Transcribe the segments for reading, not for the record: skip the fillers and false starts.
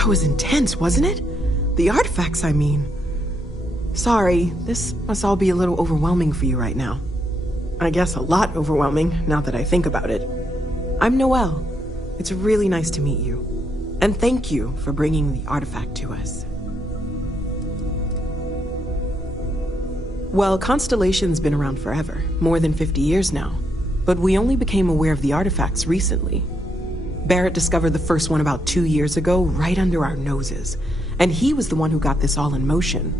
That was intense, wasn't it? The artifacts, I mean. Sorry, this must all be a little overwhelming for you right now. I guess a lot overwhelming, now that I think about it. I'm Noelle. It's really nice to meet you. And thank you for bringing the artifact to us. Well, Constellation's been around forever, more than 50 years now. But we only became aware of the artifacts recently. Barrett discovered the first one about 2 years ago, right under our noses. And he was the one who got this all in motion.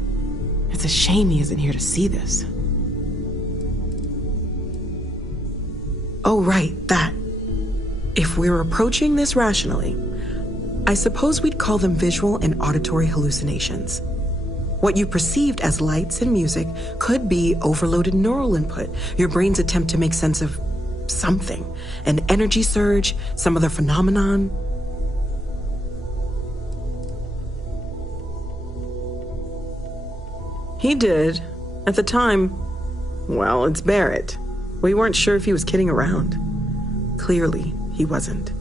It's a shame he isn't here to see this. Oh, right, that. If we're approaching this rationally, I suppose we'd call them visual and auditory hallucinations. What you perceived as lights and music could be overloaded neural input, your brain's attempt to make sense of something, an energy surge, some other phenomenon. He did. At the time, well, it's Barrett. We weren't sure if he was kidding around. Clearly, he wasn't.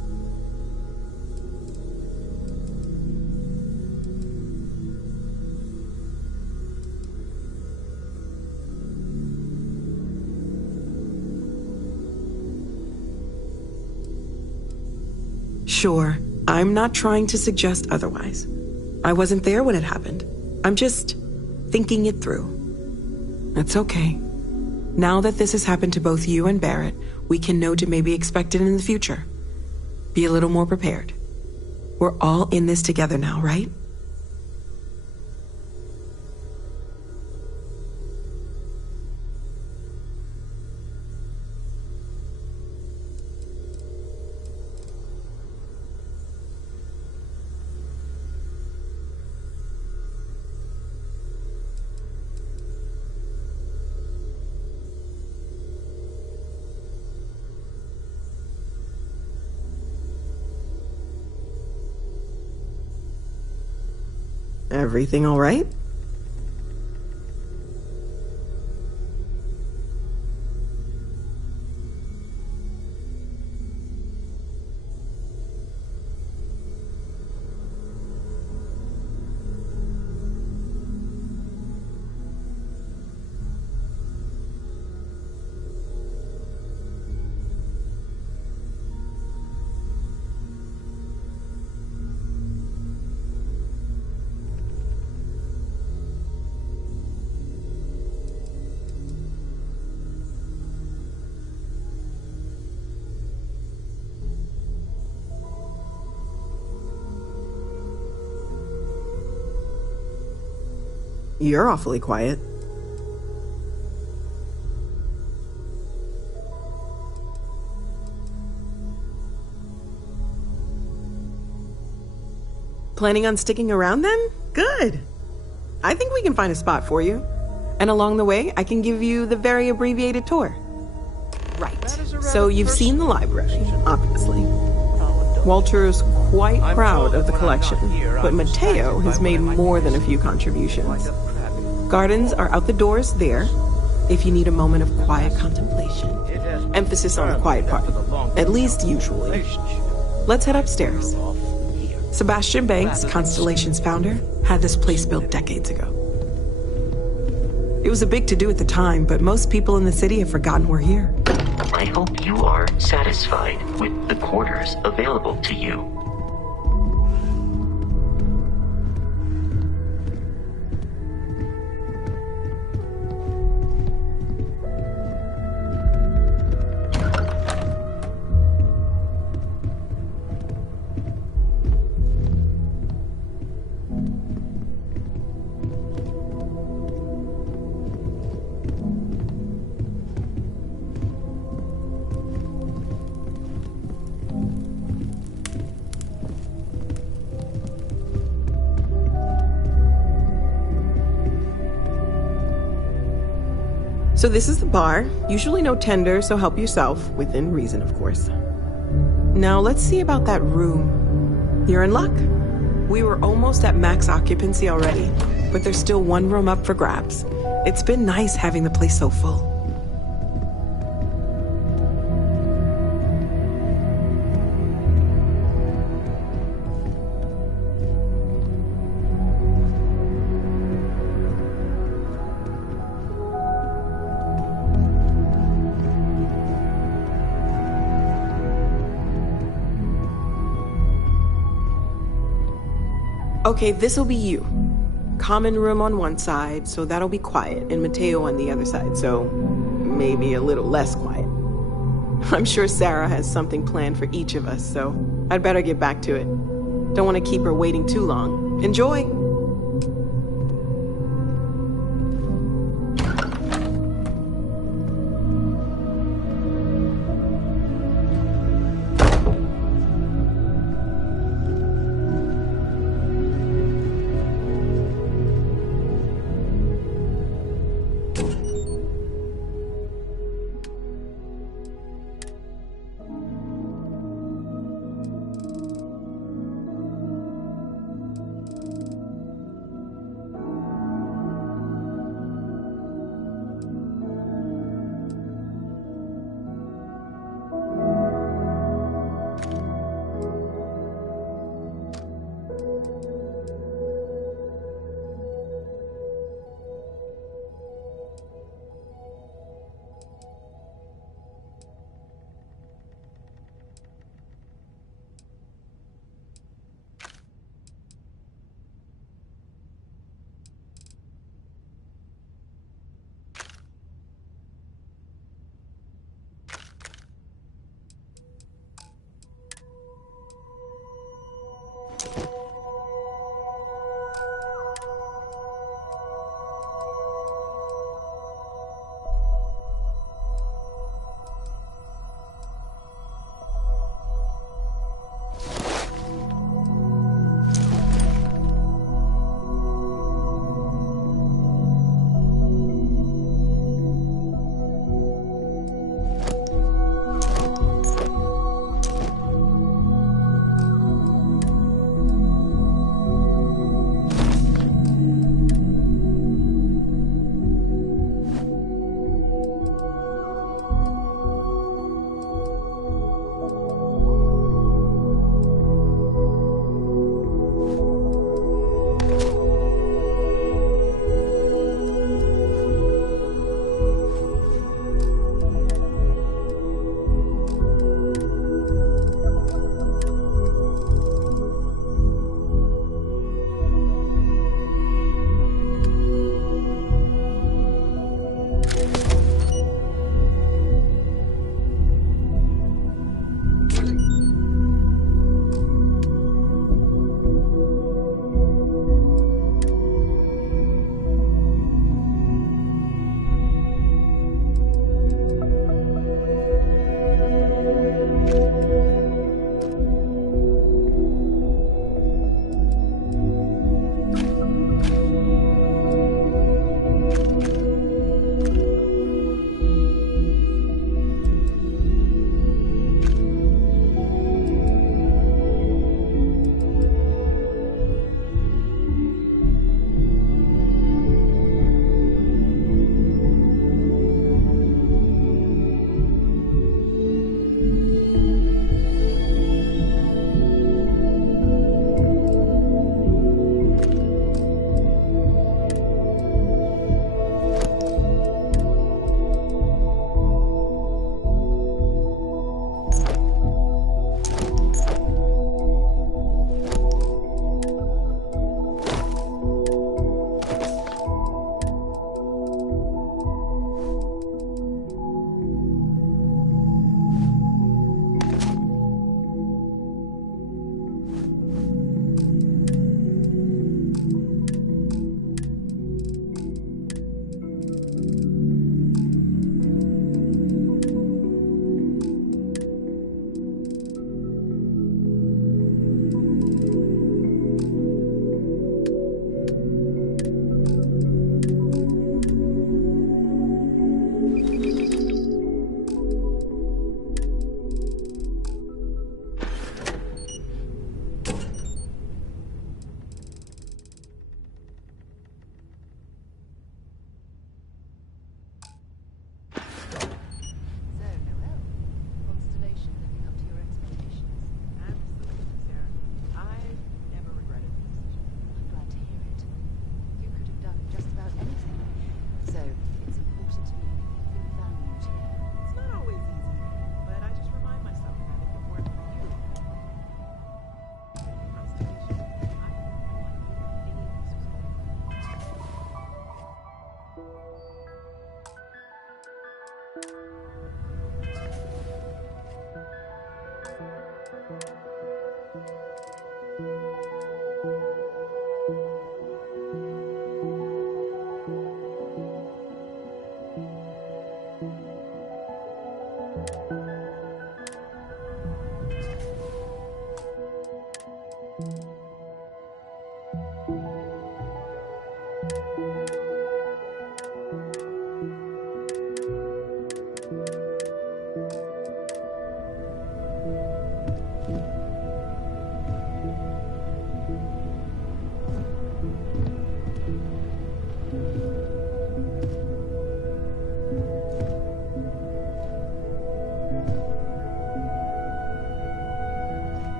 Sure, I'm not trying to suggest otherwise. I wasn't there when it happened. I'm just thinking it through. It's okay. Now that this has happened to both you and Barrett, we can know to maybe expect it in the future. Be a little more prepared. We're all in this together now, right? Everything all right? You're awfully quiet. Planning on sticking around then? Good. I think we can find a spot for you. And along the way, I can give you the very abbreviated tour. Right. So you've seen the library, obviously. Walter's quite proud of the collection, but Mateo has made more than a few contributions. Gardens are out the doors there, if you need a moment of quiet contemplation. Emphasis on the quiet part, at least usually. Let's head upstairs. Sebastian Banks, Constellation's founder, had this place built decades ago. It was a big to-do at the time, but most people in the city have forgotten we're here. I hope you are satisfied with the quarters available to you. So this is the bar. Usually no tender, so help yourself, within reason, of course. Now let's see about that room. You're in luck. We were almost at max occupancy already, but there's still one room up for grabs. It's been nice having the place so full. Okay, this'll be you. Common room on one side, so that'll be quiet, and Mateo on the other side, so maybe a little less quiet. I'm sure Sarah has something planned for each of us, so I'd better get back to it. Don't want to keep her waiting too long. Enjoy!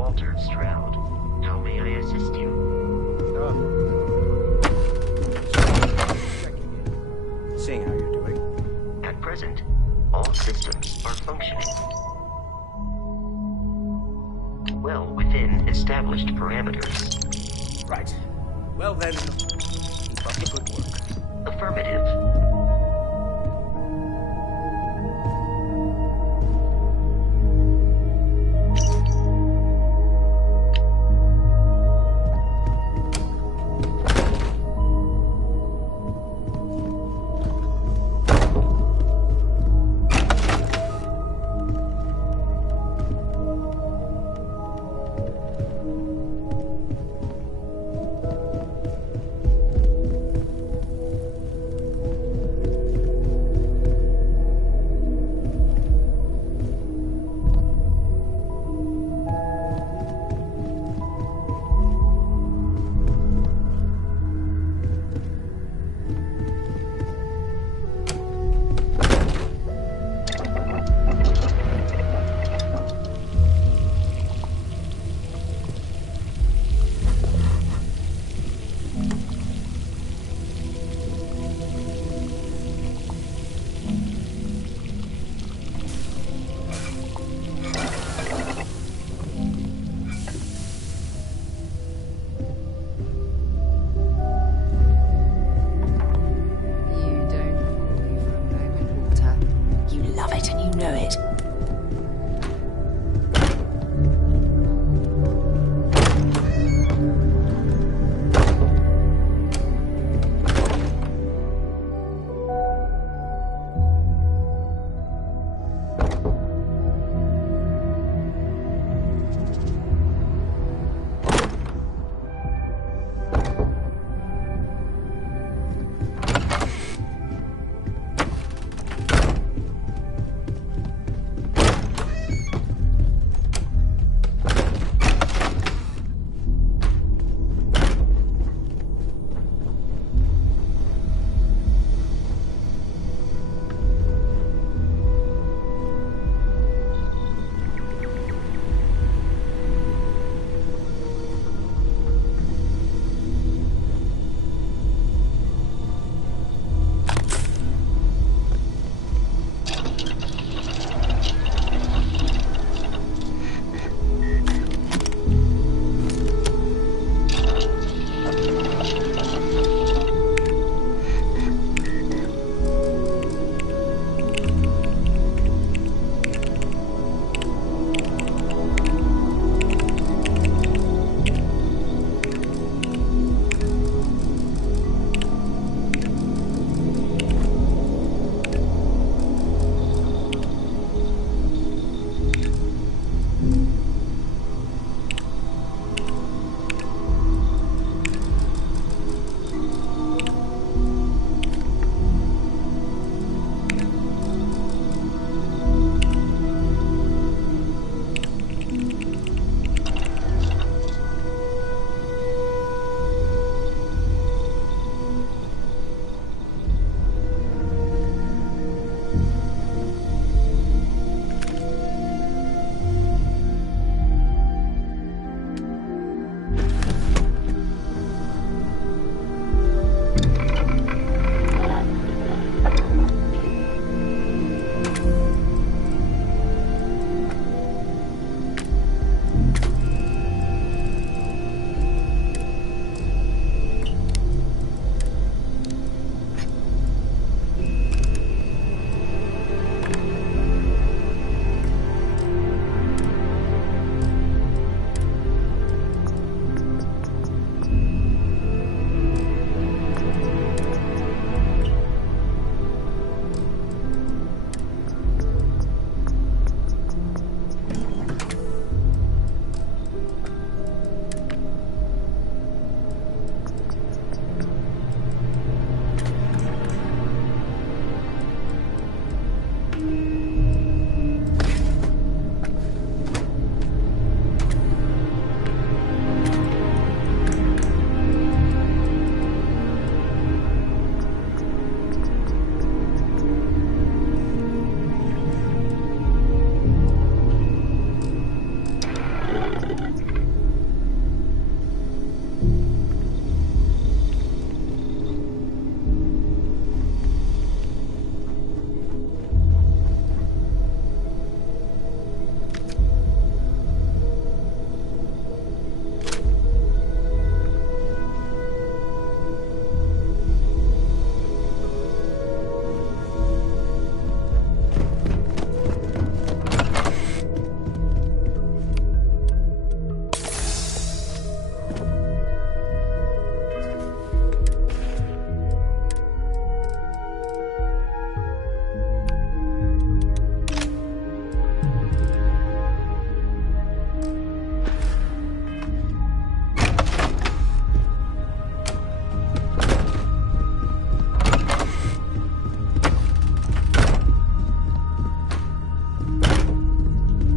Walter Stroud. How may I assist you? Checking in. Seeing how you're doing. At present, all systems are functioning well within established parameters. Right. Well then, keep up the good work. Affirmative.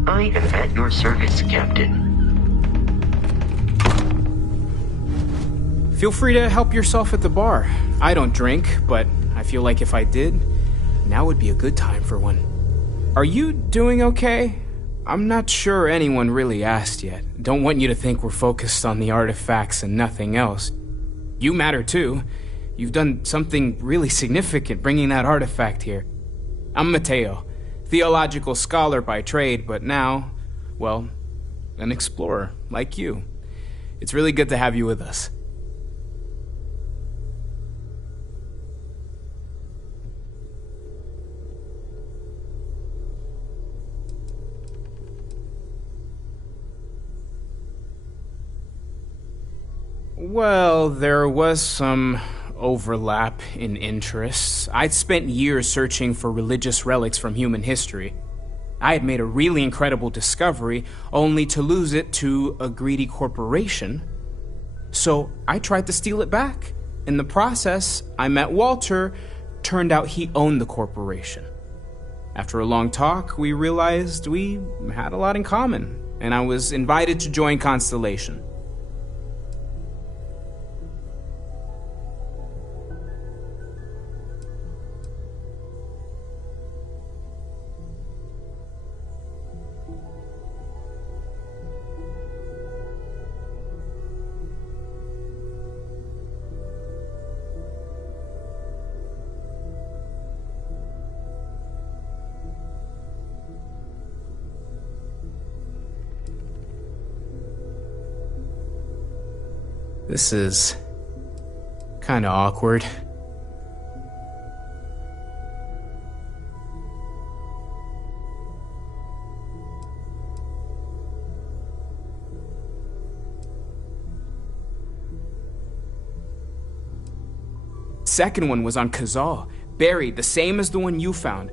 I am at your service, Captain. Feel free to help yourself at the bar. I don't drink, but I feel like if I did, now would be a good time for one. Are you doing okay? I'm not sure anyone really asked yet. Don't want you to think we're focused on the artifacts and nothing else. You matter too. You've done something really significant bringing that artifact here. I'm Mateo, theological scholar by trade, but now, well, an explorer like you. It's really good to have you with us. Well, there was some overlap in interests. I'd spent years searching for religious relics from human history. I had made a really incredible discovery, only to lose it to a greedy corporation. So I tried to steal it back. In the process, I met Walter. Turned out he owned the corporation. After a long talk, we realized we had a lot in common, and I was invited to join Constellation. This is kinda awkward. Second one was on Kazal, buried, the same as the one you found.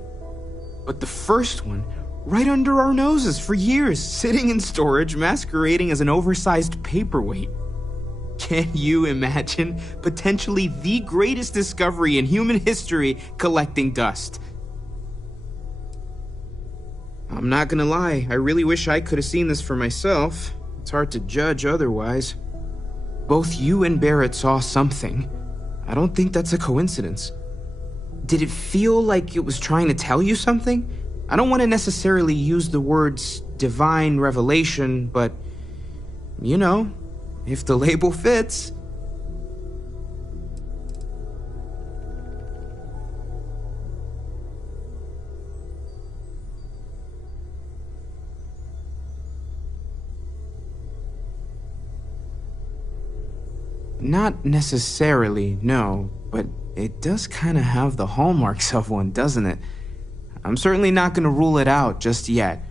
But the first one, right under our noses for years, sitting in storage, masquerading as an oversized paperweight. Can you imagine potentially the greatest discovery in human history collecting dust? I'm not gonna lie, I really wish I could have seen this for myself. It's hard to judge otherwise. Both you and Barrett saw something. I don't think that's a coincidence. Did it feel like it was trying to tell you something? I don't want to necessarily use the words divine revelation, but, you know, if the label fits. Not necessarily, no, but it does kind of have the hallmarks of one, doesn't it? I'm certainly not going to rule it out just yet.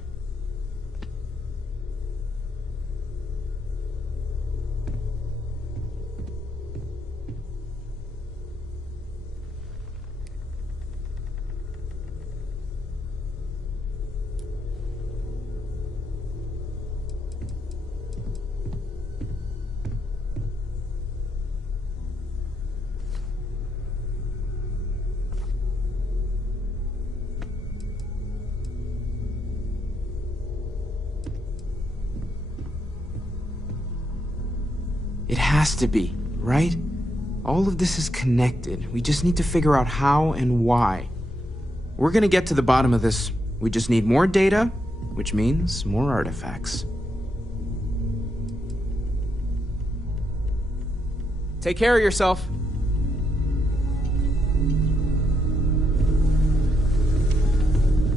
It has to be, right? All of this is connected. We just need to figure out how and why. We're gonna get to the bottom of this. We just need more data, which means more artifacts. Take care of yourself.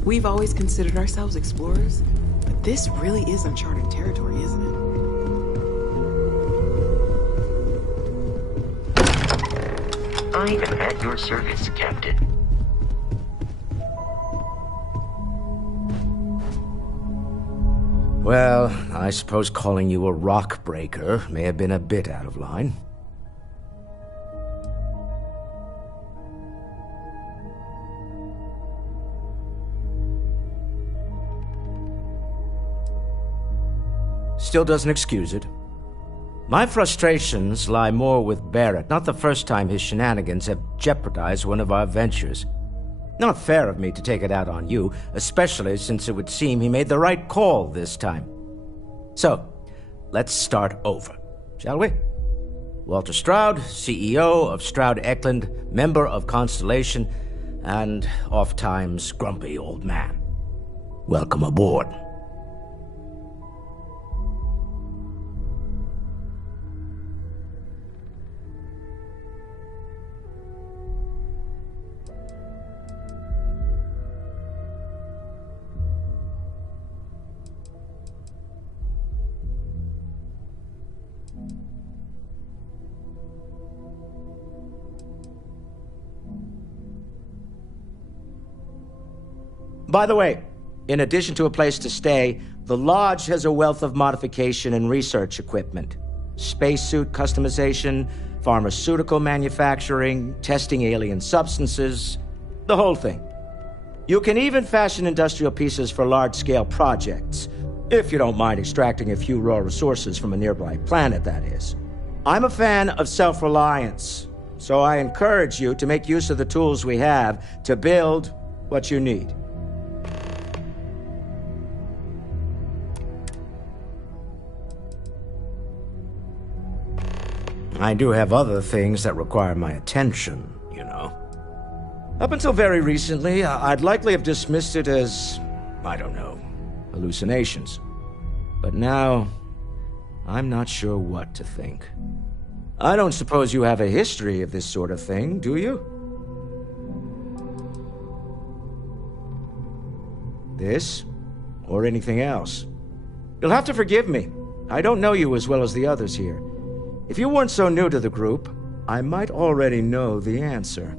We've always considered ourselves explorers, but this really is uncharted territory, isn't it? I am at your service, Captain. Well, I suppose calling you a rock breaker may have been a bit out of line. Still doesn't excuse it. My frustrations lie more with Barrett. Not the first time his shenanigans have jeopardized one of our ventures. Not fair of me to take it out on you, especially since it would seem he made the right call this time. So, let's start over, shall we? Walter Stroud, CEO of Stroud Eklund, member of Constellation, and oft-times grumpy old man. Welcome aboard. By the way, in addition to a place to stay, the Lodge has a wealth of modification and research equipment. Spacesuit customization, pharmaceutical manufacturing, testing alien substances, the whole thing. You can even fashion industrial pieces for large-scale projects, if you don't mind extracting a few raw resources from a nearby planet, that is. I'm a fan of self-reliance, so I encourage you to make use of the tools we have to build what you need. I do have other things that require my attention, you know. Up until very recently, I'd likely have dismissed it as, I don't know, hallucinations. But now, I'm not sure what to think. I don't suppose you have a history of this sort of thing, do you? This, or anything else? You'll have to forgive me. I don't know you as well as the others here. If you weren't so new to the group, I might already know the answer.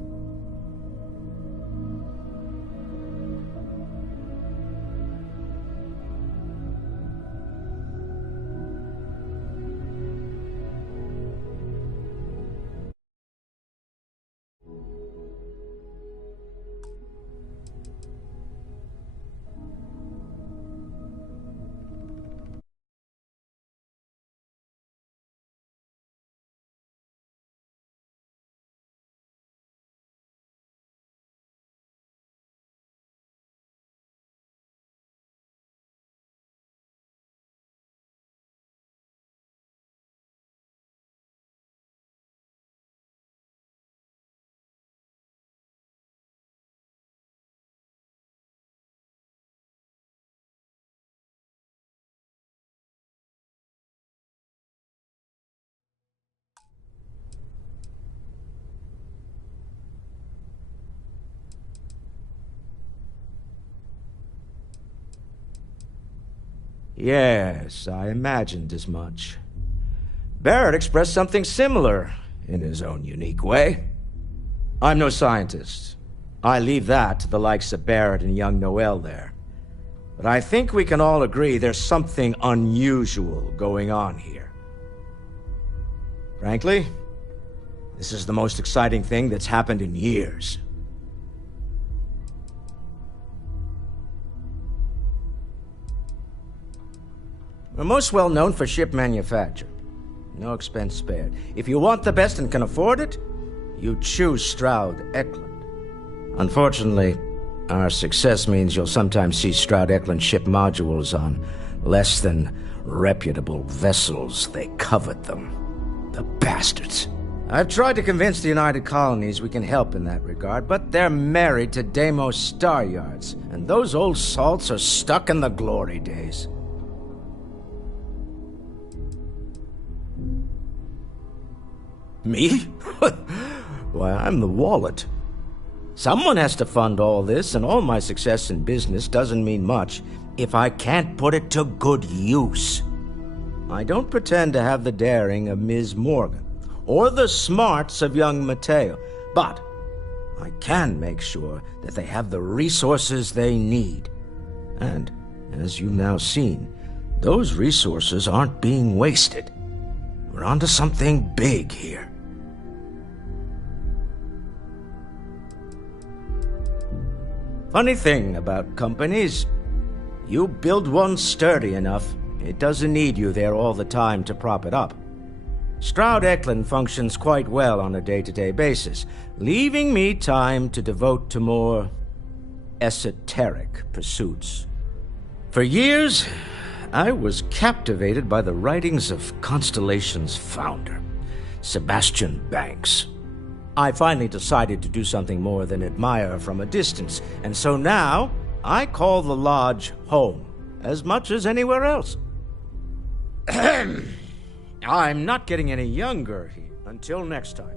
Yes, I imagined as much. Barrett expressed something similar, in his own unique way. I'm no scientist. I leave that to the likes of Barrett and young Noel there. But I think we can all agree there's something unusual going on here. Frankly, this is the most exciting thing that's happened in years. We're most well known for ship manufacture. No expense spared. If you want the best and can afford it, you choose Stroud Eklund. Unfortunately, our success means you'll sometimes see Stroud Eklund ship modules on less than reputable vessels. They covet them. The bastards. I've tried to convince the United Colonies we can help in that regard, but they're married to Deimos Star Yards, and those old salts are stuck in the glory days. Me? Why, I'm the wallet. Someone has to fund all this, and all my success in business doesn't mean much if I can't put it to good use. I don't pretend to have the daring of Ms. Morgan, or the smarts of young Mateo, but I can make sure that they have the resources they need. And, as you've now seen, those resources aren't being wasted. We're onto something big here. Funny thing about companies, you build one sturdy enough, it doesn't need you there all the time to prop it up. Stroud Eklund functions quite well on a day-to-day basis, leaving me time to devote to more esoteric pursuits. For years, I was captivated by the writings of Constellation's founder, Sebastian Banks. I finally decided to do something more than admire from a distance, and so now I call the lodge home as much as anywhere else. I'm not getting any younger here. Until next time.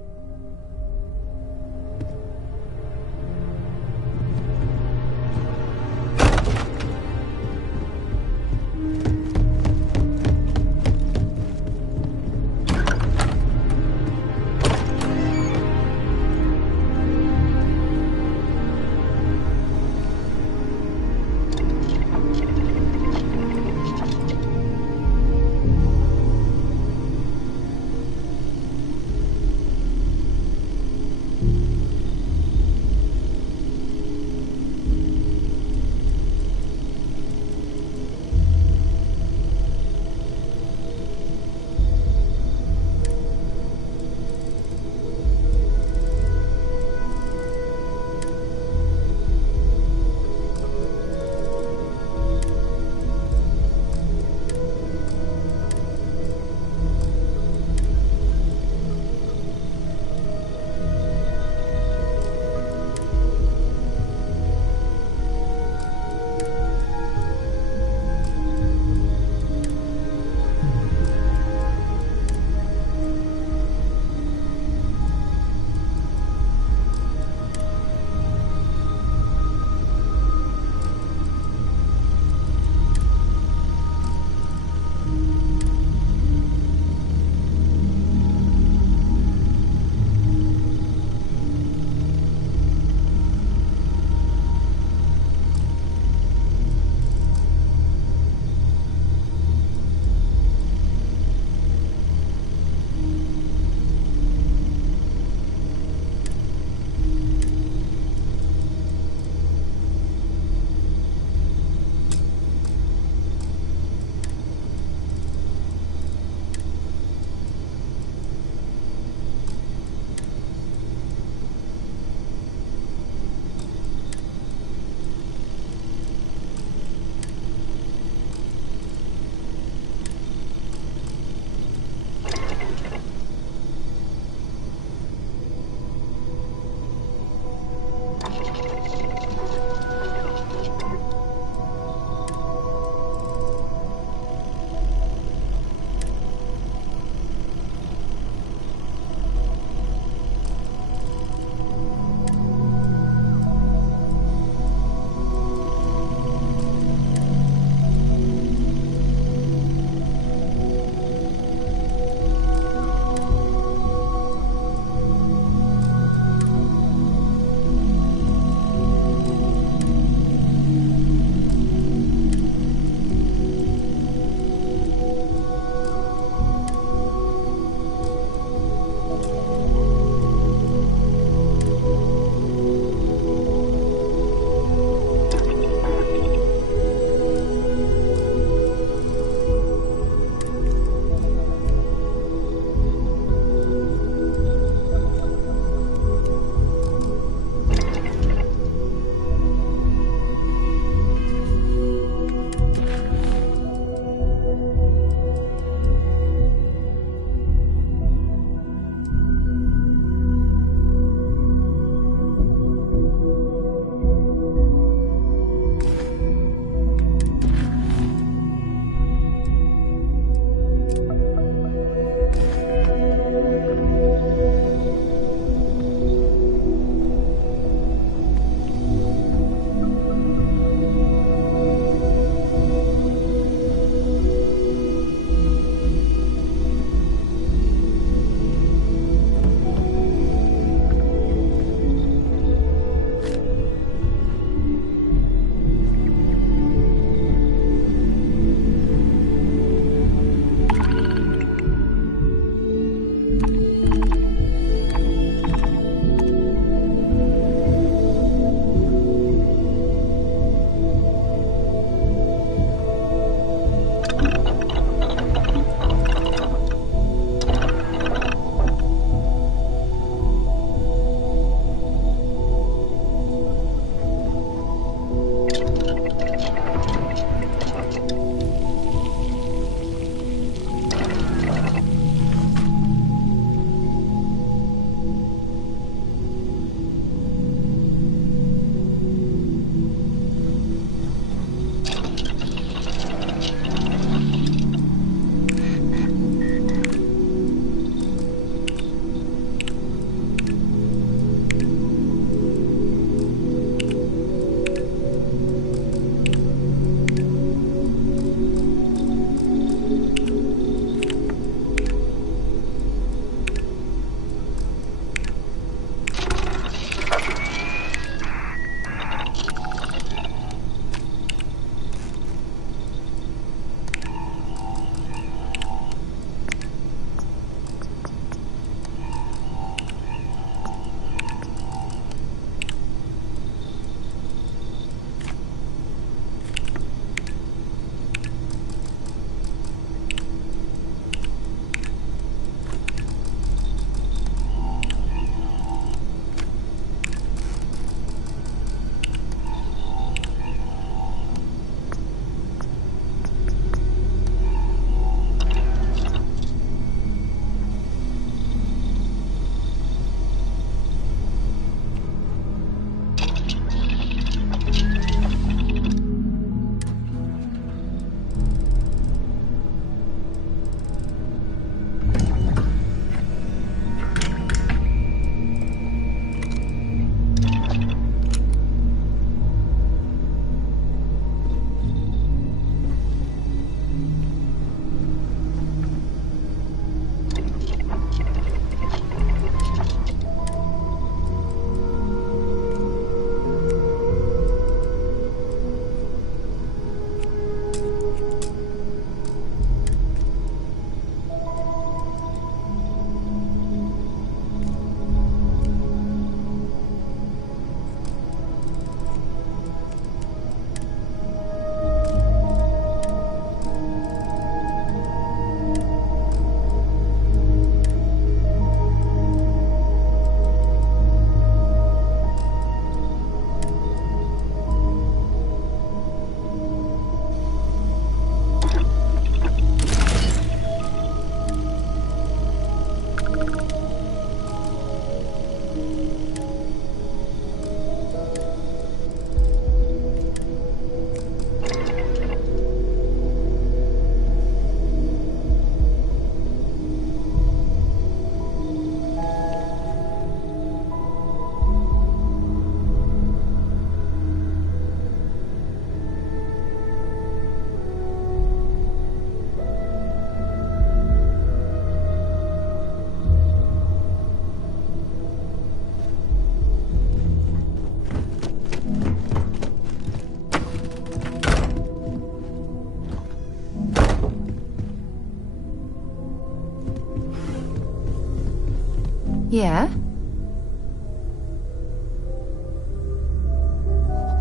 Yeah?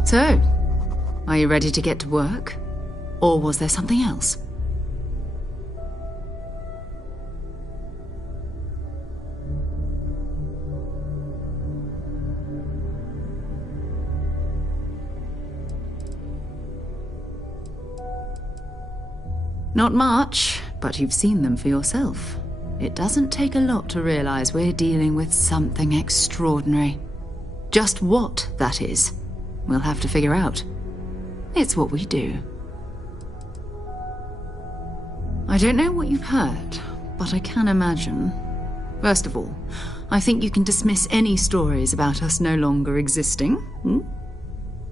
So, are you ready to get to work? Or was there something else? Not much, but you've seen them for yourself. It doesn't take a lot to realize we're dealing with something extraordinary. Just what that is, we'll have to figure out. It's what we do. I don't know what you've heard, but I can imagine. First of all, I think you can dismiss any stories about us no longer existing.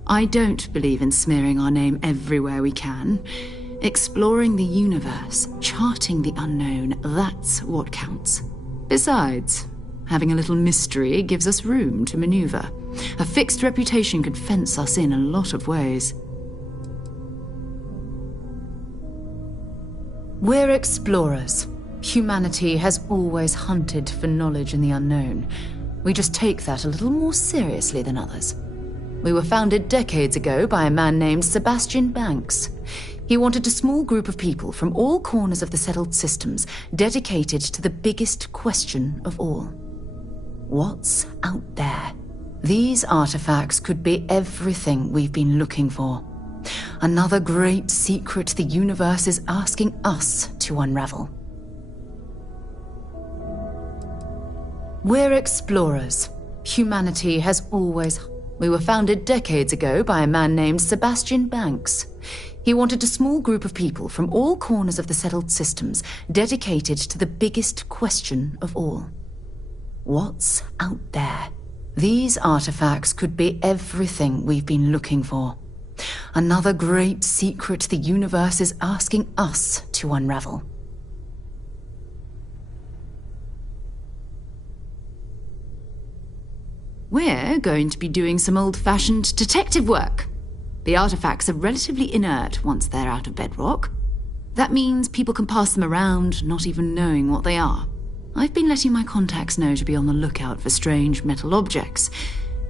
I don't believe in smearing our name everywhere we can. Exploring the universe, charting the unknown, that's what counts. Besides, having a little mystery gives us room to maneuver. A fixed reputation could fence us in a lot of ways. We're explorers. Humanity has always hunted for knowledge in the unknown. We just take that a little more seriously than others. We were founded decades ago by a man named Sebastian Banks. He wanted a small group of people from all corners of the settled systems dedicated to the biggest question of all. What's out there? These artifacts could be everything we've been looking for. Another great secret the universe is asking us to unravel. We're explorers. Humanity has always... We were founded decades ago by a man named Sebastian Banks. He wanted a small group of people from all corners of the settled systems dedicated to the biggest question of all. What's out there? These artifacts could be everything we've been looking for. Another great secret the universe is asking us to unravel. We're going to be doing some old-fashioned detective work. The artifacts are relatively inert once they're out of bedrock. That means people can pass them around, not even knowing what they are. I've been letting my contacts know to be on the lookout for strange metal objects.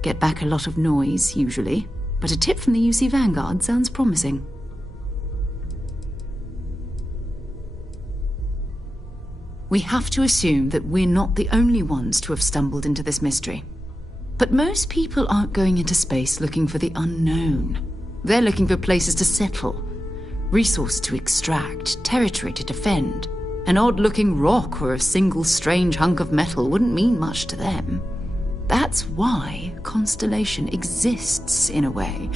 Get back a lot of noise, usually, but a tip from the UC Vanguard sounds promising. We have to assume that we're not the only ones to have stumbled into this mystery. But most people aren't going into space looking for the unknown. They're looking for places to settle, resources to extract, territory to defend. An odd-looking rock or a single strange hunk of metal wouldn't mean much to them. That's why Constellation exists, in a way,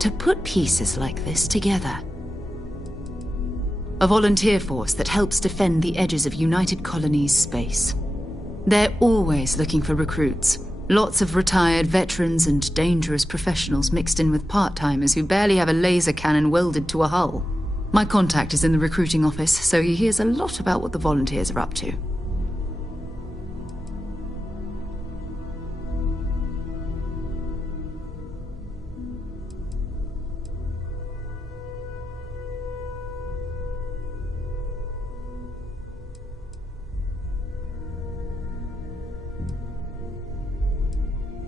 to put pieces like this together. A volunteer force that helps defend the edges of United Colonies space. They're always looking for recruits. Lots of retired veterans and dangerous professionals mixed in with part-timers who barely have a laser cannon welded to a hull. My contact is in the recruiting office, so he hears a lot about what the volunteers are up to.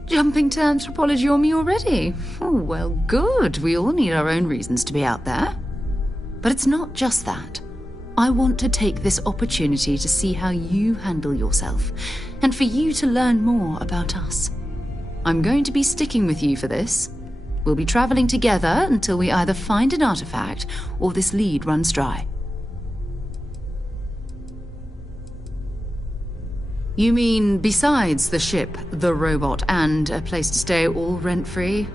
Jumping to anthropology on me already? Oh, well, good. We all need our own reasons to be out there. But it's not just that. I want to take this opportunity to see how you handle yourself, and for you to learn more about us. I'm going to be sticking with you for this. We'll be traveling together until we either find an artifact or this lead runs dry. You mean besides the ship, the robot, and a place to stay all rent-free?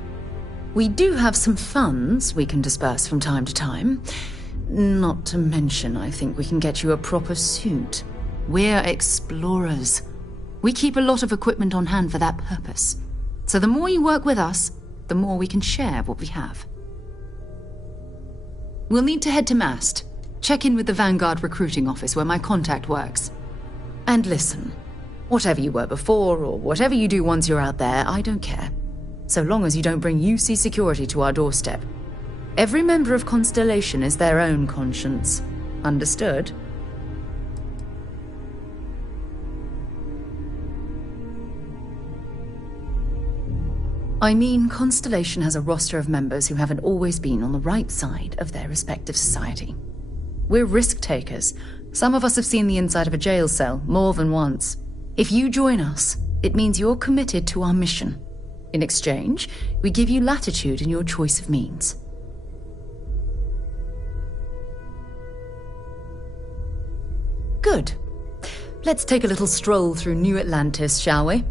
We do have some funds we can disperse from time to time. Not to mention, I think we can get you a proper suit. We're explorers. We keep a lot of equipment on hand for that purpose. So the more you work with us, the more we can share what we have. We'll need to head to Mast. Check in with the Vanguard recruiting office where my contact works. And listen, whatever you were before, or whatever you do once you're out there, I don't care. So long as you don't bring UC security to our doorstep. Every member of Constellation is their own conscience. Understood? I mean, Constellation has a roster of members who haven't always been on the right side of their respective society. We're risk takers. Some of us have seen the inside of a jail cell more than once. If you join us, it means you're committed to our mission. In exchange, we give you latitude in your choice of means. Good. Let's take a little stroll through New Atlantis, shall we?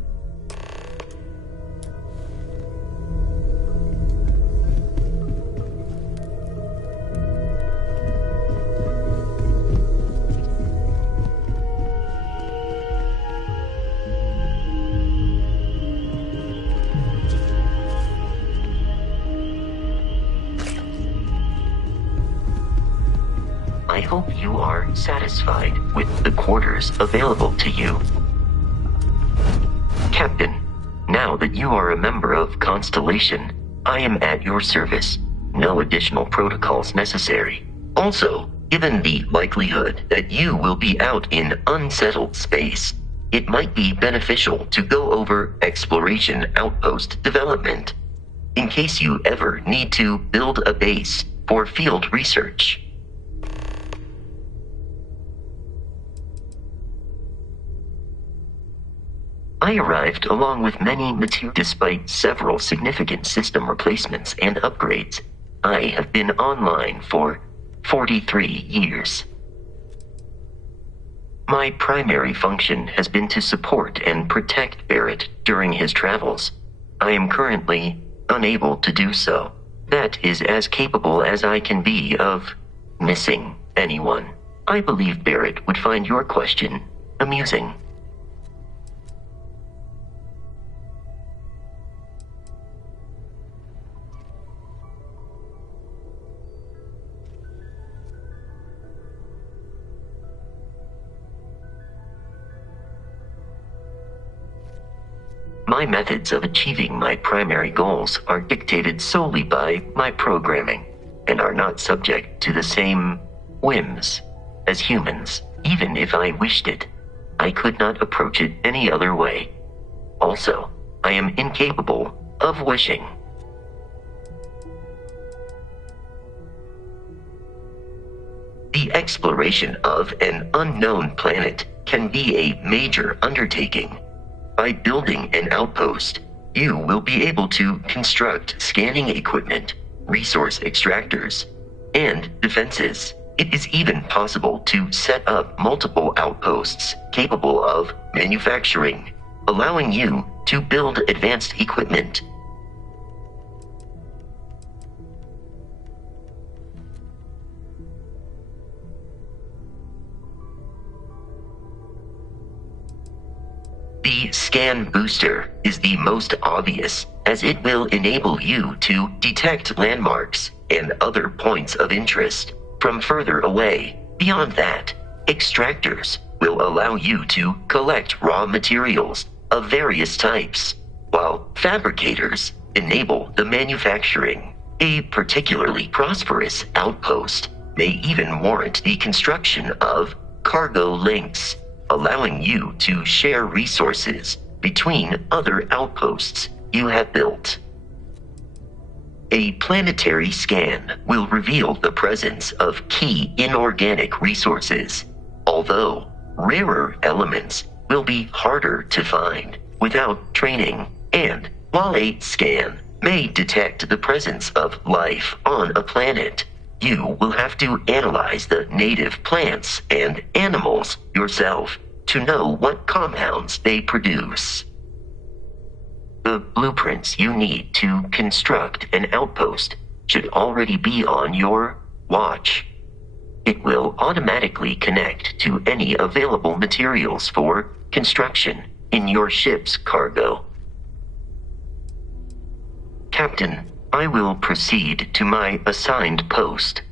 I hope you are satisfied with the quarters available to you. Captain, now that you are a member of Constellation, I am at your service. No additional protocols necessary. Also, given the likelihood that you will be out in unsettled space, it might be beneficial to go over exploration outpost development, in case you ever need to build a base for field research. I arrived along with many materials. Despite several significant system replacements and upgrades, I have been online for 43 years. My primary function has been to support and protect Barrett during his travels. I am currently unable to do so. That is as capable as I can be of missing anyone. I believe Barrett would find your question amusing. My methods of achieving my primary goals are dictated solely by my programming, and are not subject to the same whims as humans. Even if I wished it, I could not approach it any other way. Also, I am incapable of wishing. The exploration of an unknown planet can be a major undertaking. By building an outpost, you will be able to construct scanning equipment, resource extractors, and defenses. It is even possible to set up multiple outposts capable of manufacturing, allowing you to build advanced equipment. The scan booster is the most obvious, as it will enable you to detect landmarks and other points of interest from further away. Beyond that, extractors will allow you to collect raw materials of various types, while fabricators enable the manufacturing. A particularly prosperous outpost may even warrant the construction of cargo links, allowing you to share resources between other outposts you have built. A planetary scan will reveal the presence of key inorganic resources, although rarer elements will be harder to find without training. And while a scan may detect the presence of life on a planet, you will have to analyze the native plants and animals yourself to know what compounds they produce. The blueprints you need to construct an outpost should already be on your watch. It will automatically connect to any available materials for construction in your ship's cargo. Captain, I will proceed to my assigned post.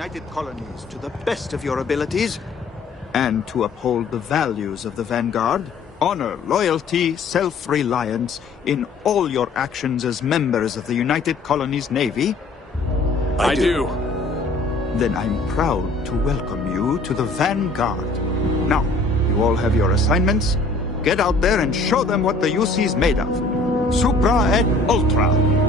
United Colonies to the best of your abilities, and to uphold the values of the Vanguard, honor, loyalty, self-reliance in all your actions as members of the United Colonies Navy? I do. Then I'm proud to welcome you to the Vanguard. Now, you all have your assignments. Get out there and show them what the UC's made of. Supra et Ultra.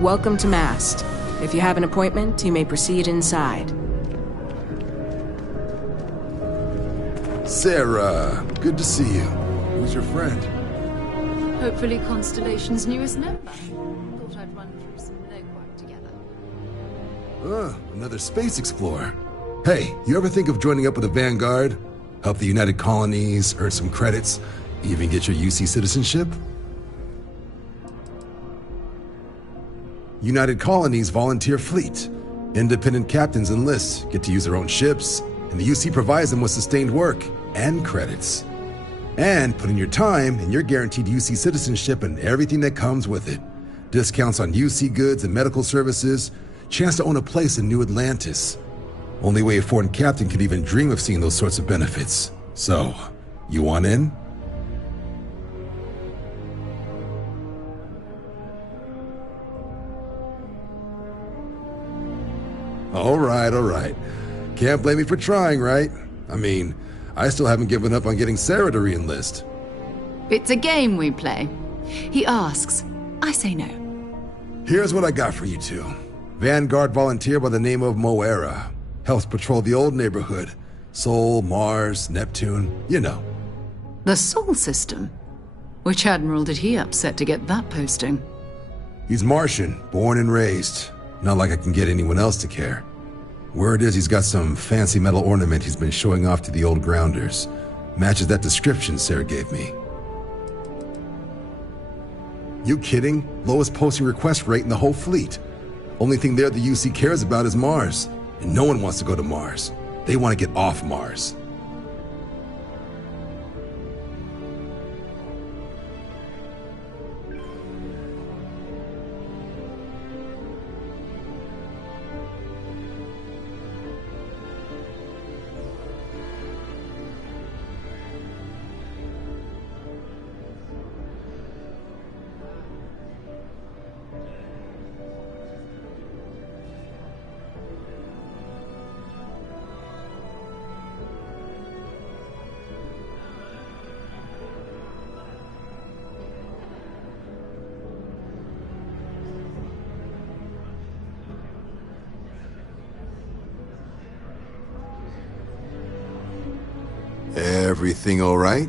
Welcome to Mast. If you have an appointment, you may proceed inside. Sarah, good to see you. Who's your friend? Hopefully Constellation's newest member. Thought I'd run through some legwork together. Another space explorer. Hey, you ever think of joining up with the Vanguard? Help the United Colonies, earn some credits, even get your UC citizenship? United Colonies Volunteer Fleet. Independent captains enlist, get to use their own ships, and the UC provides them with sustained work and credits. And put in your time, and you're guaranteed UC citizenship and everything that comes with it. Discounts on UC goods and medical services, chance to own a place in New Atlantis. Only way a foreign captain could even dream of seeing those sorts of benefits. So, you want in? All right. Can't blame me for trying, right? I mean, I still haven't given up on getting Sarah to re-enlist. It's a game we play. He asks, I say no. Here's what I got for you two. Vanguard volunteer by the name of Moera. Helps patrol the old neighborhood. Sol, Mars, Neptune, you know. The Sol system? Which admiral did he upset to get that posting? He's Martian, born and raised. Not like I can get anyone else to care. Word is he's got some fancy metal ornament he's been showing off to the old grounders. Matches that description Sarah gave me. You kidding? Lowest posting request rate in the whole fleet. Only thing there the UC cares about is Mars. And no one wants to go to Mars. They want to get off Mars. Everything all right?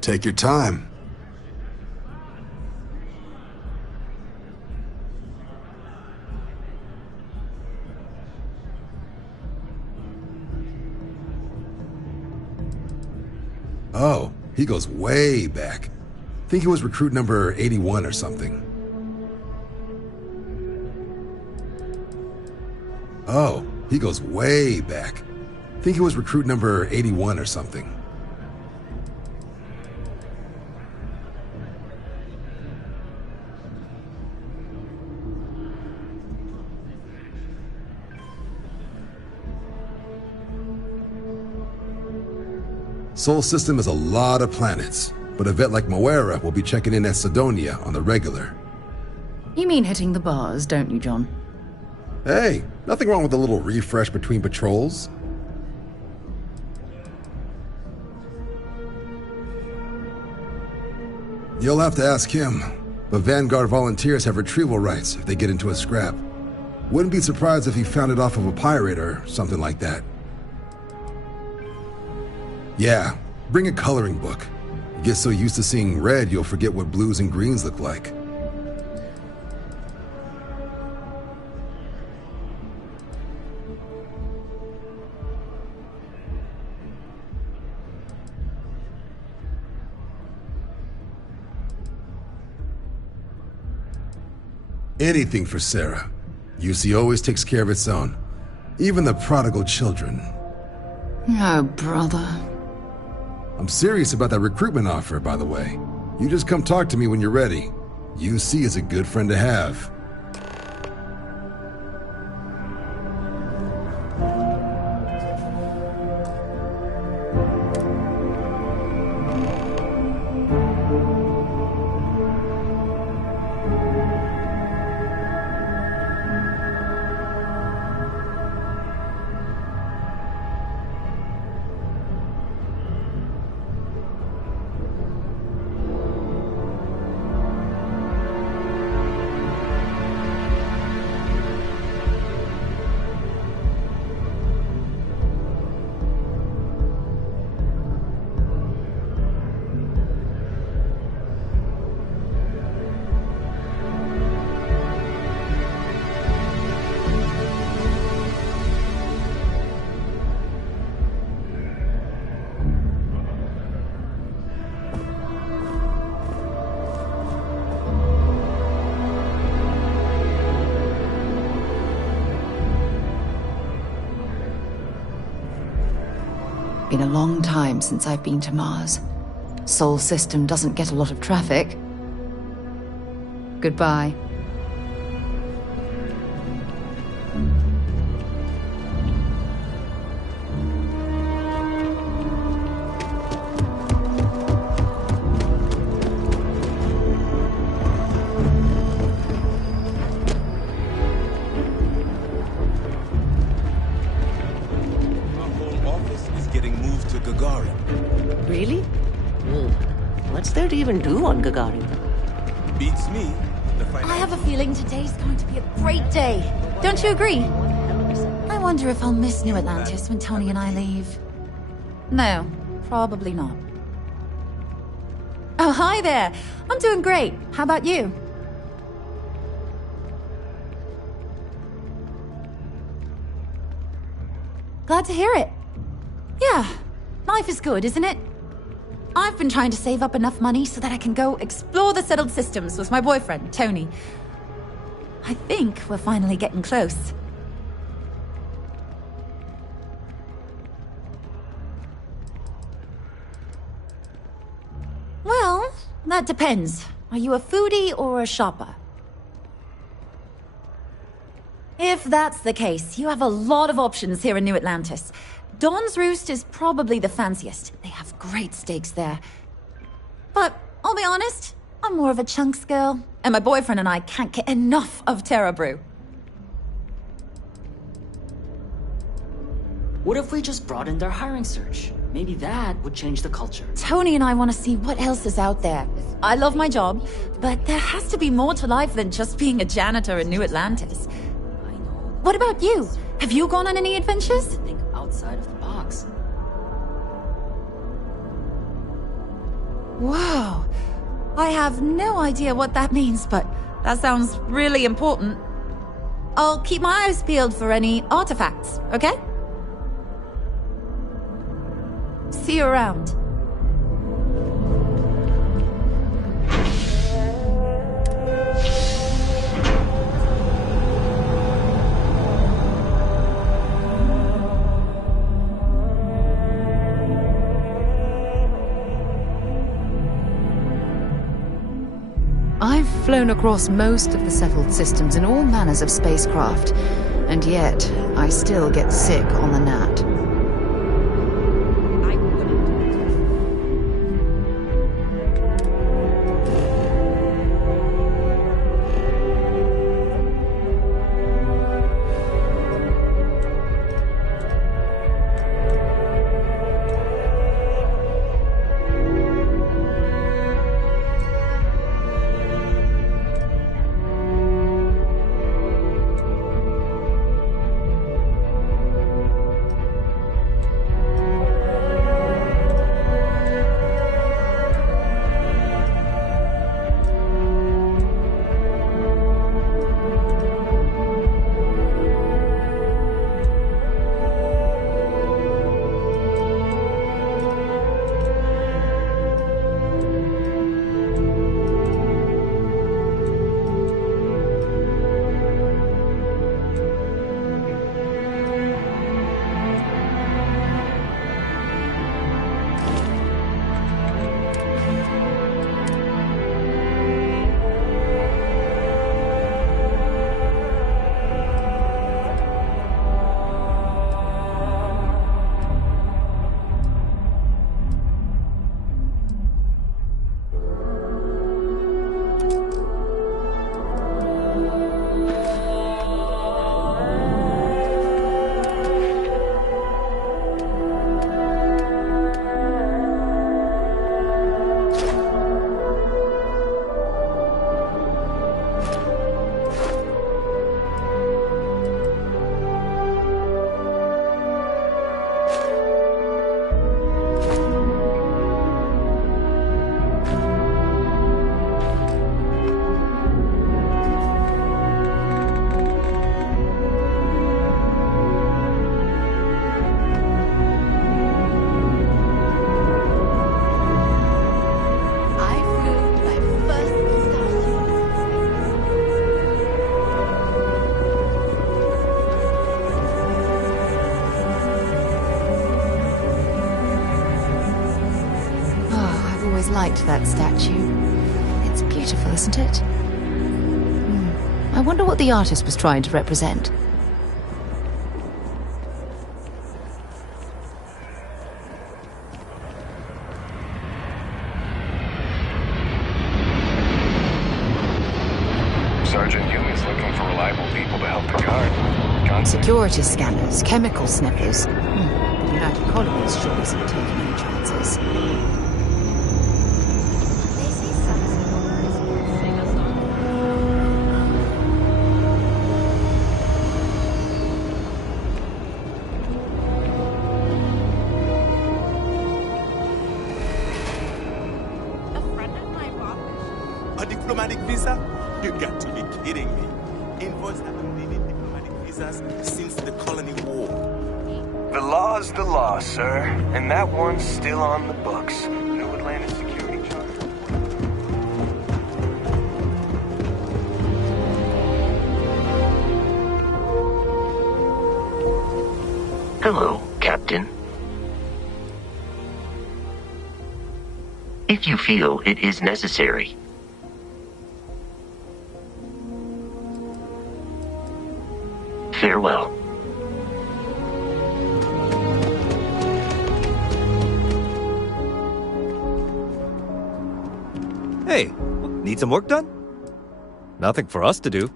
Take your time. Oh, he goes way back. Think he was recruit number 81 or something. Oh, he goes way back. Think he was recruit number 81 or something. Sol system has a lot of planets, but a vet like Moera will be checking in at Sidonia on the regular. You mean hitting the bars, don't you, John? Hey, nothing wrong with a little refresh between patrols. You'll have to ask him. But Vanguard volunteers have retrieval rights if they get into a scrap. Wouldn't be surprised if he found it off of a pirate or something like that. Yeah, bring a coloring book. You get so used to seeing red, you'll forget what blues and greens look like. Anything for Sarah. UC always takes care of its own. Even the prodigal children. Oh, brother. I'm serious about that recruitment offer, by the way. You just come talk to me when you're ready. UC is a good friend to have. Been a long time since I've been to Mars. Sol system doesn't get a lot of traffic. Goodbye. Really? What's there to even do on Gagarin? Beats me. I have a feeling today's going to be a great day. Don't you agree? I wonder if I'll miss New Atlantis when Tony and I leave. No, probably not. Oh, hi there. I'm doing great. How about you? Glad to hear it. Yeah, life is good, isn't it? I've been trying to save up enough money so that I can go explore the settled systems with my boyfriend, Tony. I think we're finally getting close. Well, that depends. Are you a foodie or a shopper? If that's the case, you have a lot of options here in New Atlantis. Dawn's Roost is probably the fanciest. They have great steaks there. But I'll be honest, I'm more of a chunks girl, and my boyfriend and I can't get enough of Terra Brew. What if we just broadened our hiring search? Maybe that would change the culture. Tony and I want to see what else is out there. I love my job, but there has to be more to life than just being a janitor in New Atlantis. I know. What about you? Have you gone on any adventures? Think outside of the box. Whoa. I have no idea what that means, but that sounds really important. I'll keep my eyes peeled for any artifacts, okay? See you around. I've flown across most of the settled systems in all manners of spacecraft, and yet I still get sick on the gnat. always liked that statue. It's beautiful, isn't it? I wonder what the artist was trying to represent. Sergeant Human's looking for reliable people to help the guard. Security scanners, chemical sniffers. The United Colonies sure isn't taking any chances. A diplomatic visa? You got to be kidding me. Invoice haven't needed diplomatic visas since the colony war. The law's the law, sir. And that one's still on the books. No Atlantis security charge. Hello, Captain. If you feel it is necessary. Farewell. Hey, need some work done? Nothing for us to do.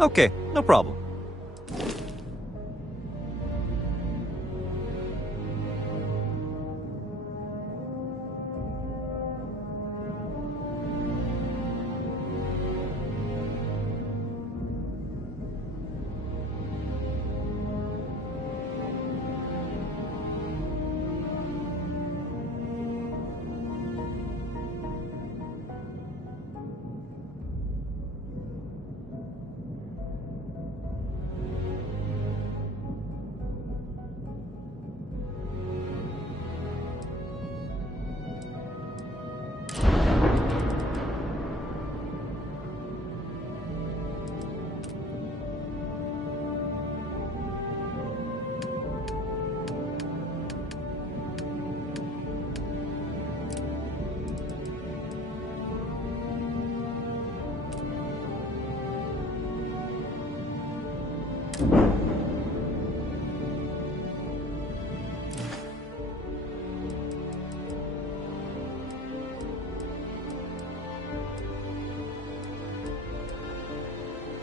Okay, no problem.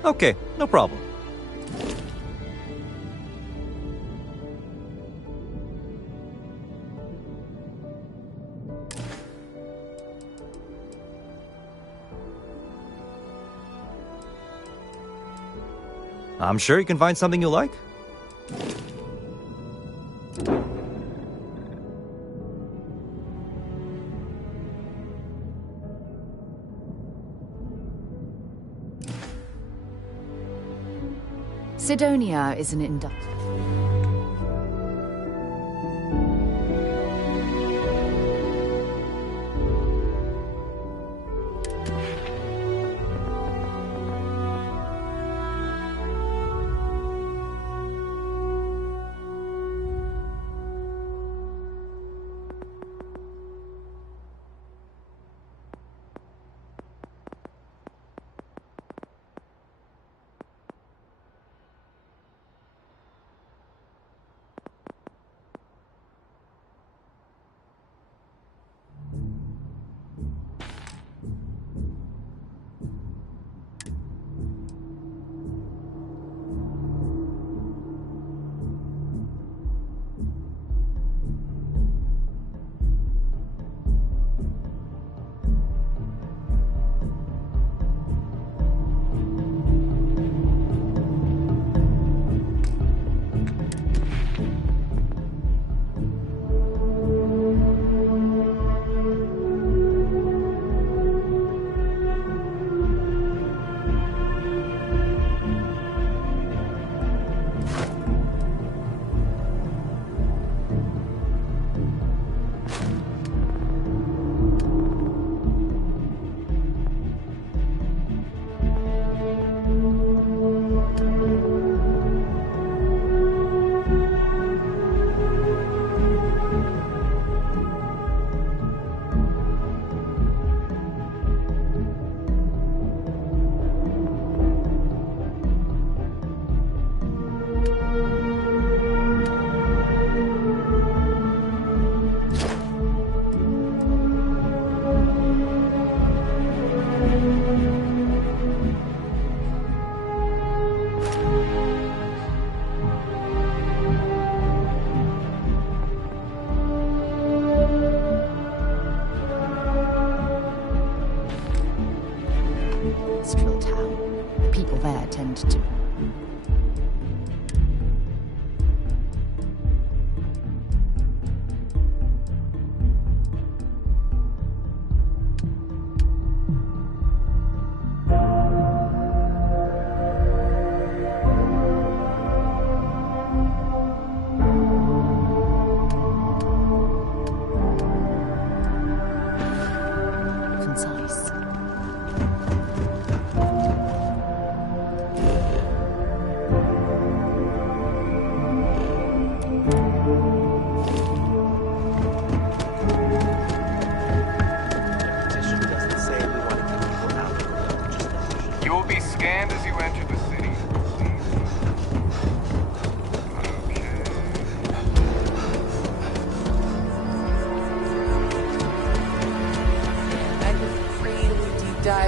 Okay, no problem. I'm sure you can find something you like. Sidonia is an industrial.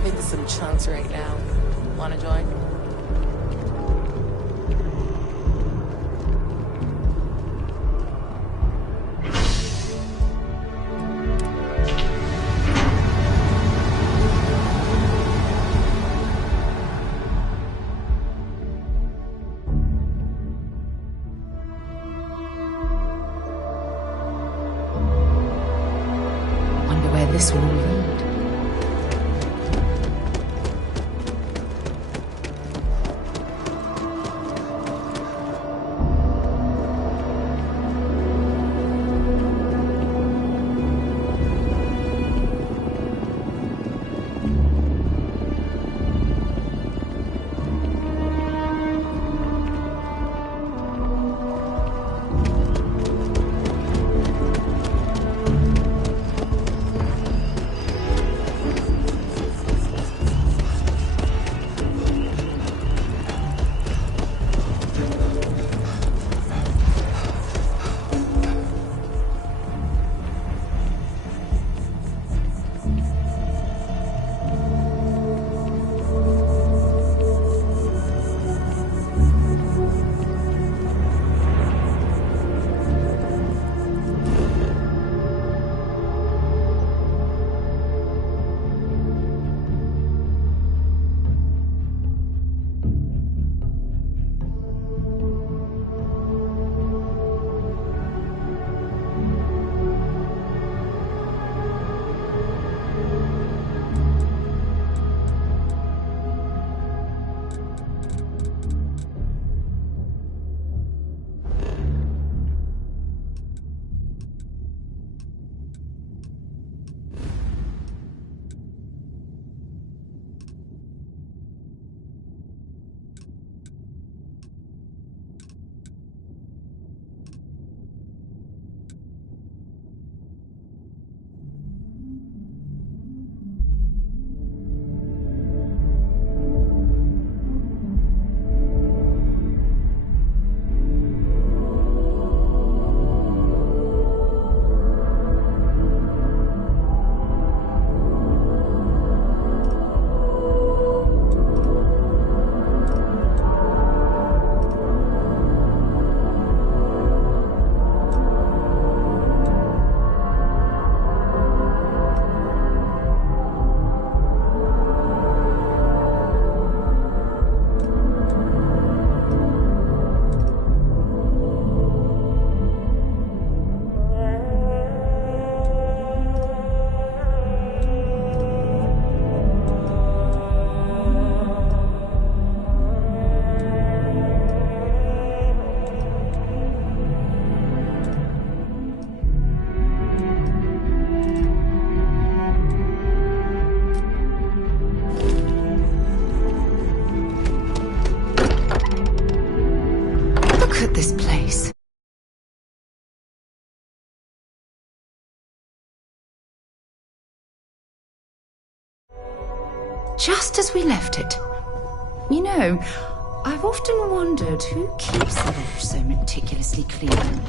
into some chunks right now. Wanna join? Wonder where this will all lead. Look at this place. Just as we left it. You know, I've often wondered who keeps the lodge so meticulously clean.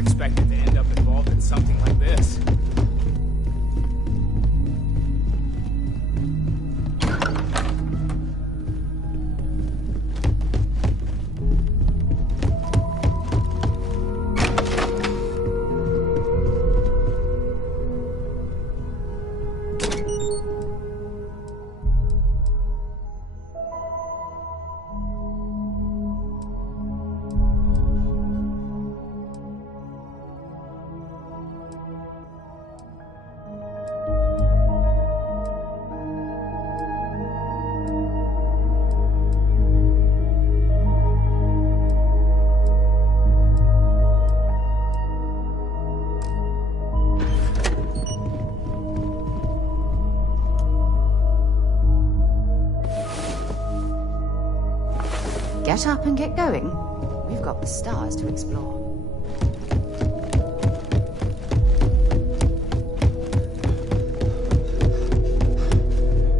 expected to end up involved in something like this. Get up and get going. We've got the stars to explore.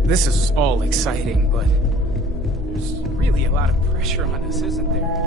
This is all exciting, but there's really a lot of pressure on us, isn't there?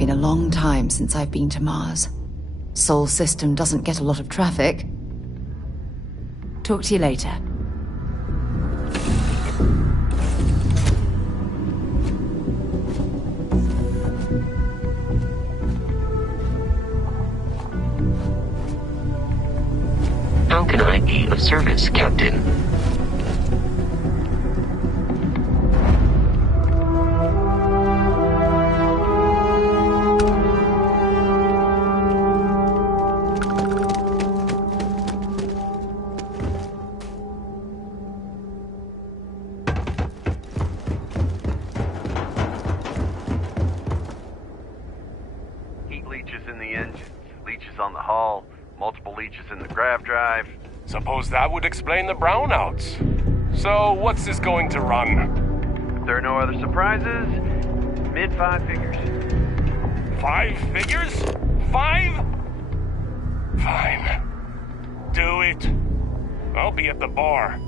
Been a long time since I've been to Mars. Sol system doesn't get a lot of traffic. Talk to you later. How can I be of service, Captain? On the hull, multiple leeches in the grav drive. Suppose that would explain the brownouts. So, what's this going to run? If there are no other surprises, mid 5 figures. 5 figures? 5? Fine. Do it. I'll be at the bar.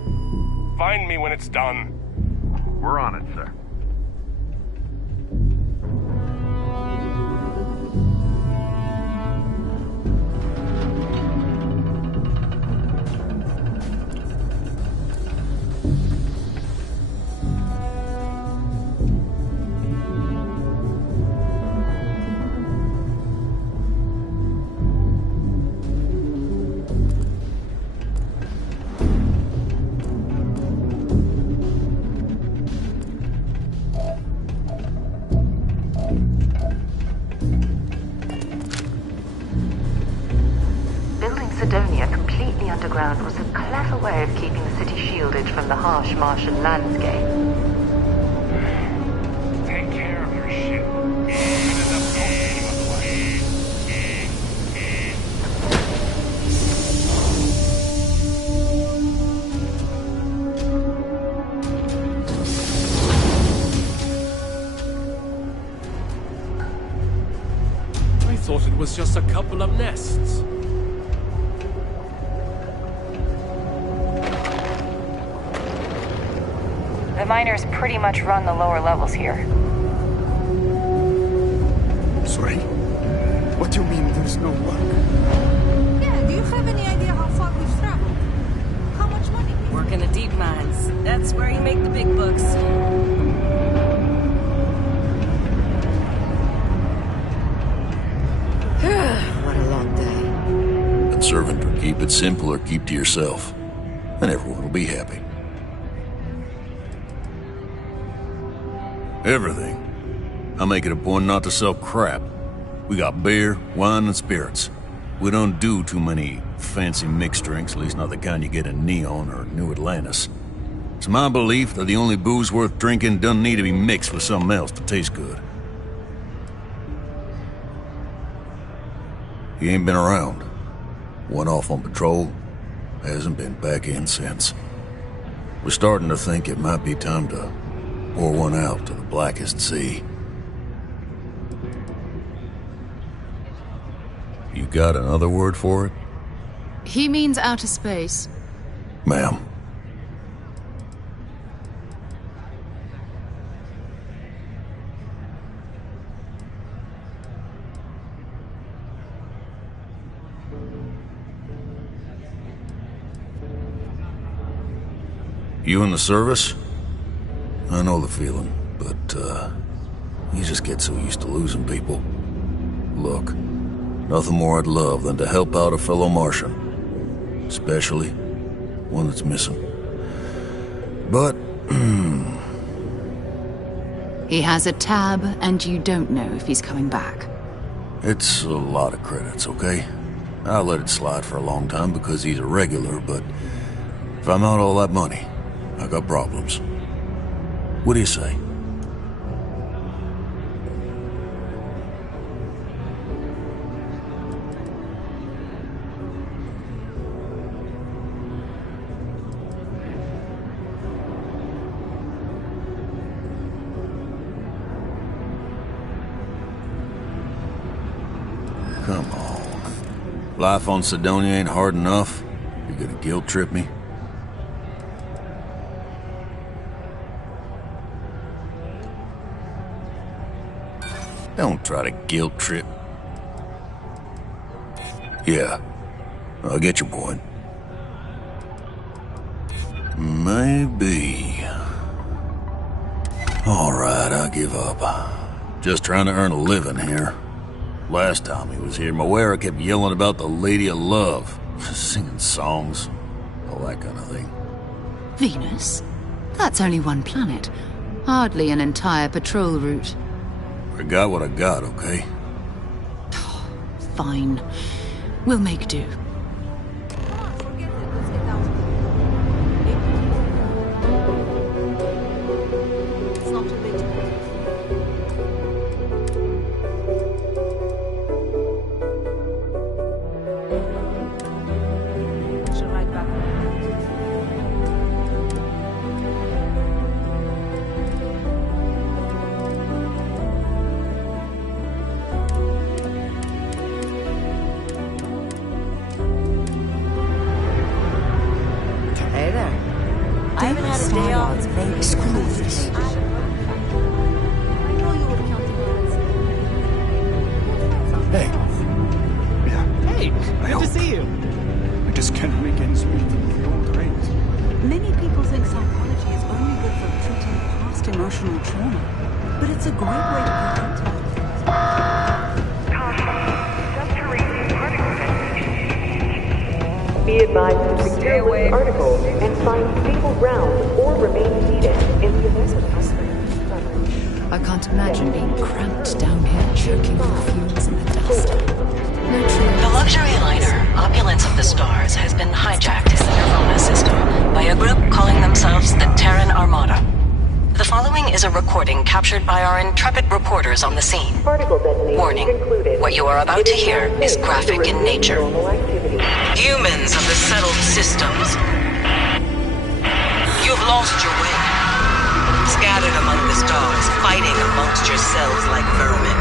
Find me when it's done. We're on it, sir. underground was a clever way of keeping the city shielded from the harsh Martian landscape. Take care of your ship. Even as a I thought it was just a couple of nests. The miners pretty much run the lower levels here. Sorry? What do you mean there's no work? Yeah, do you have any idea how far we've traveled? How much money? Work in the deep mines. That's where you make the big bucks. What a long day. Been serving to keep it simple or keep to yourself, and everyone will be happy. Everything. I make it a point not to sell crap. We got beer, wine, and spirits. We don't do too many fancy mixed drinks, at least not the kind you get in Neon or New Atlantis. It's my belief that the only booze worth drinking doesn't need to be mixed with something else to taste good. He ain't been around. Went off on patrol, hasn't been back in since. We're starting to think it might be time to pour one out to the blackest sea. You got another word for it? He means outer space. Ma'am. You in the service? I know the feeling, but, you just get so used to losing people. Look, nothing more I'd love than to help out a fellow Martian. Especially one that's missing. But, He has a tab, and you don't know if he's coming back. it's a lot of credits, okay? I'll let it slide for a long time because he's a regular, but if I'm out all that money, I got problems. What do you say? Come on. Life on Sidonia ain't hard enough. You gonna guilt trip me? Don't try to guilt trip. Yeah, I get your point. Maybe. Alright, I give up. Just trying to earn a living here. Last time he was here, Moira kept yelling about the Lady of Love. Singing songs. All that kind of thing. Venus? That's only one planet. Hardly an entire patrol route. I got what I got, okay? Fine. We'll make do. It's not too late. She'll ride back. Hey there. I haven't had a day off. Maybe screw this. I know you were counting on us. Hey. Yeah. Hey, good to see you. I just can't make ends meet with the old rate. Many people think psychology is only good for treating past emotional trauma, but it's a great way to prevent it. Be advised to secure this article and find stable ground or remain seated in the event of I can't imagine being cramped down here, choking on fumes and the dust. The luxury liner, Opulence of the stars has been hijacked in the Nirvana system by a group calling themselves the Terran Armada. The following is a recording captured by our intrepid reporters on the scene. Warning, what you are about to hear is graphic in nature. Humans of the settled systems, you've lost your way. Scattered among the stars, fighting amongst yourselves like vermin.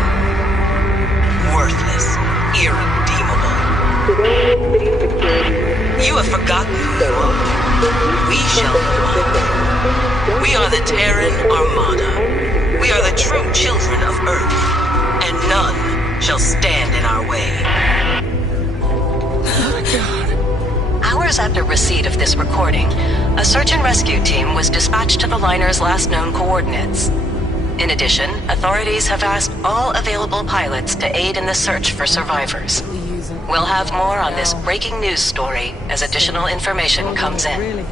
Worthless, irredeemable. You have forgotten who you are. We shall remind you. We are the Terran Armada. We are the true children of Earth, and none shall stand in our way. Hours after receipt of this recording, a search and rescue team was dispatched to the liner's last known coordinates. In addition, authorities have asked all available pilots to aid in the search for survivors. We'll have more on this breaking news story as additional information comes in.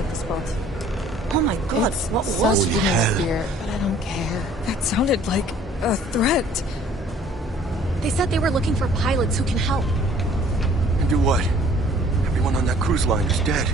Oh my god, what was that? Spirit, but I don't care. That sounded like a threat. They said they were looking for pilots who can help. And do what? Everyone on that cruise line is dead.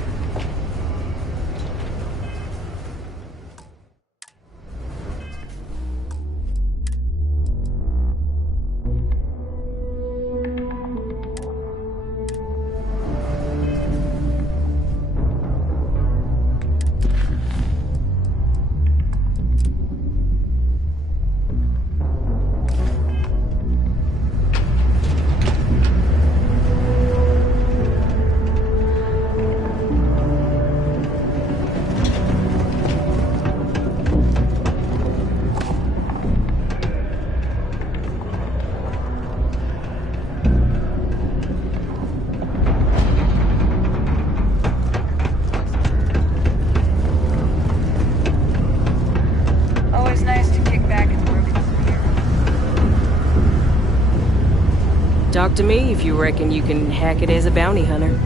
Talk to me if you reckon you can hack it as a bounty hunter.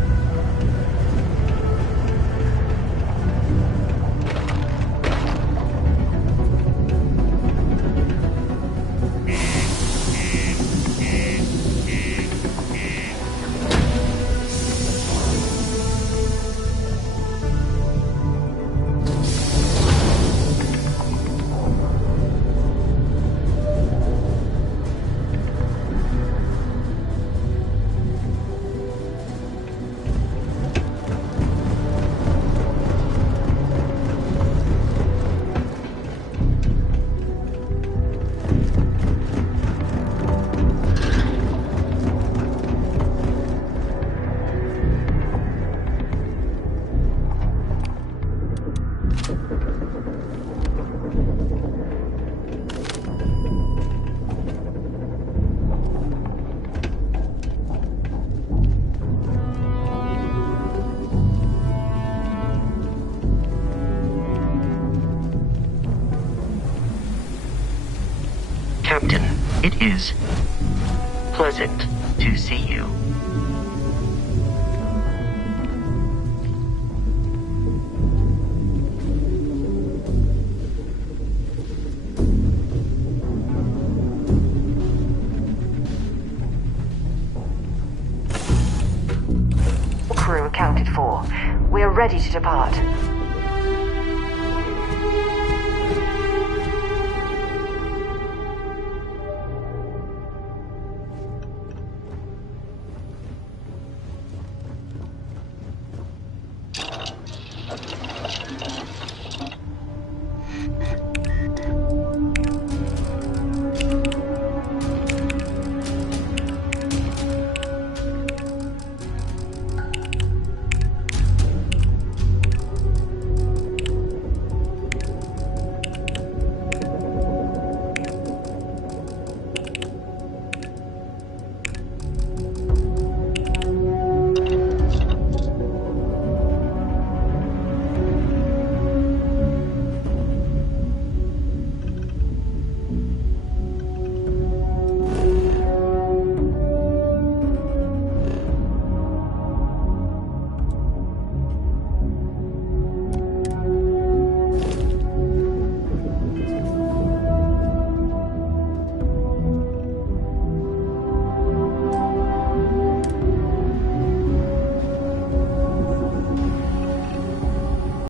Captain, it is pleasant to see you. Crew accounted for. We are ready to depart.